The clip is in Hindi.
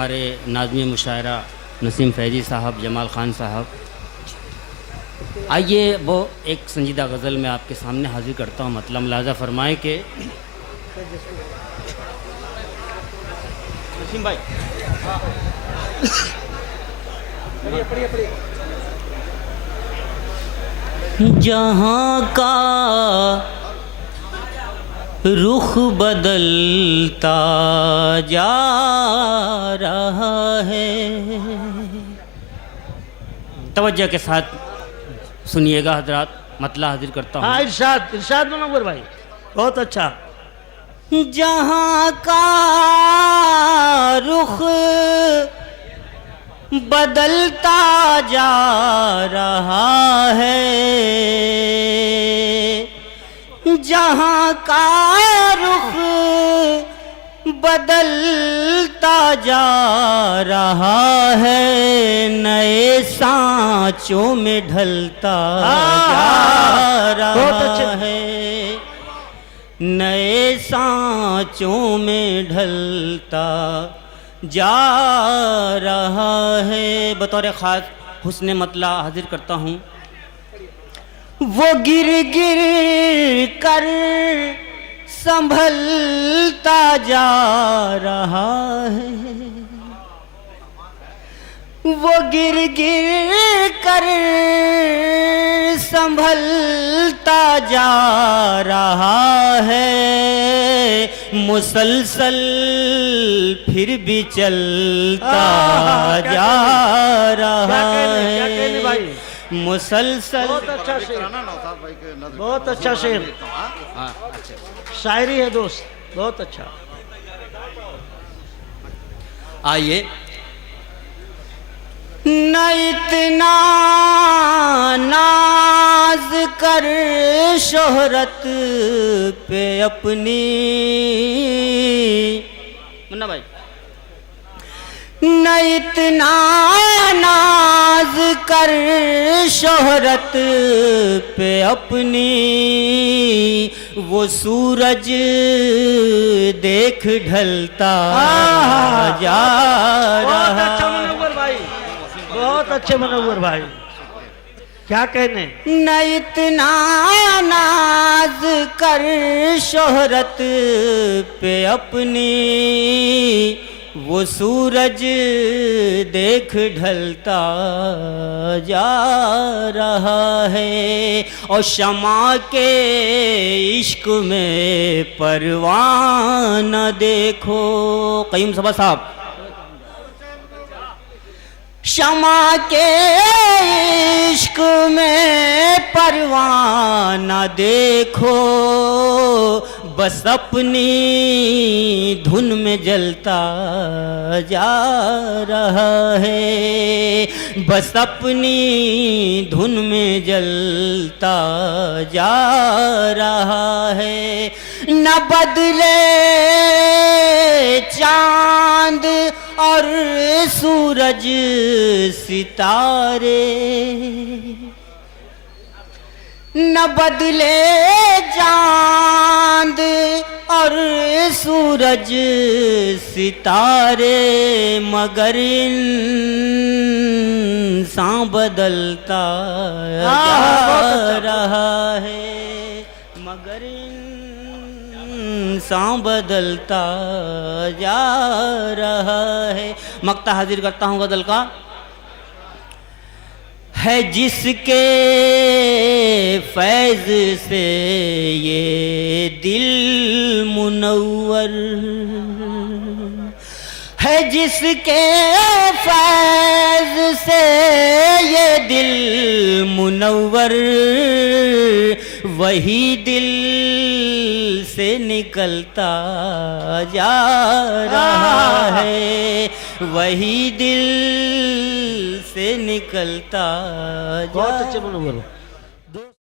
हमारे नाज़मी मुशायरा नसीम फैज़ी साहब, जमाल ख़ान साहब। आइए वो एक संजीदा गज़ल में आपके सामने हाजिर करता हूँ। मतलब मुलाज़ा फ़रमाएँ कि नसीम भाई जहाँ का रुख बदलता जा रहा है। तवज्जो के साथ सुनिएगा हजरात, मतला हाजिर करता हूँ। हाँ, इरशाद इरशाद मुनव्वर भाई, बहुत अच्छा। जहाँ का रुख बदलता जा रहा है, जहाँ का रुख बदलता जा रहा है, नए सांचों में ढलता जा रहा है, नए सांचों में ढलता जा रहा है। बतौर ख़ास हुस्न मतला हाजिर करता हूँ। वो गिर गिर कर संभलता जा रहा है, वो गिर गिर कर संभलता जा रहा है, मुसलसल फिर भी चलता जा रहा है, मुसलसल। बहुत अच्छा शेर, बहुत अच्छा शेर, शायरी है दोस्त, बहुत अच्छा। आइए। न इतना नाज कर शोहरत पे अपनी, मुन्ना भाई, न इतना नाज कर शोहरत पे अपनी, वो सूरज देख ढलता जा रहा। बहुत अच्छे मुनव्वर भाई, क्या कहने। न इतना नाज कर शोहरत पे अपनी, वो सूरज देख ढलता जा रहा है, और शमा के इश्क में परवाना देखो। क़य्यूम सबा साहब, शमा के इश्क में परवाना देखो, बस अपनी धुन में जलता जा रहा है, बस अपनी धुन में जलता जा रहा है। न बदले चांद और सूरज सितारे, न बदले चांद और सूरज सितारे, मगर इंसान बदलता जा रहा है, मगर इंसान बदलता जा रहा है। मक्ता हाजिर करता हूँ गज़ल का। है जिसके फैज़ से ये दिल मुनव्वर, है जिसके फैज़ से ये दिल मुनव्वर, वही दिल से निकलता जा रहा है, वही दिल से निकलता जा। बहुत अच्छे मुनव्वर।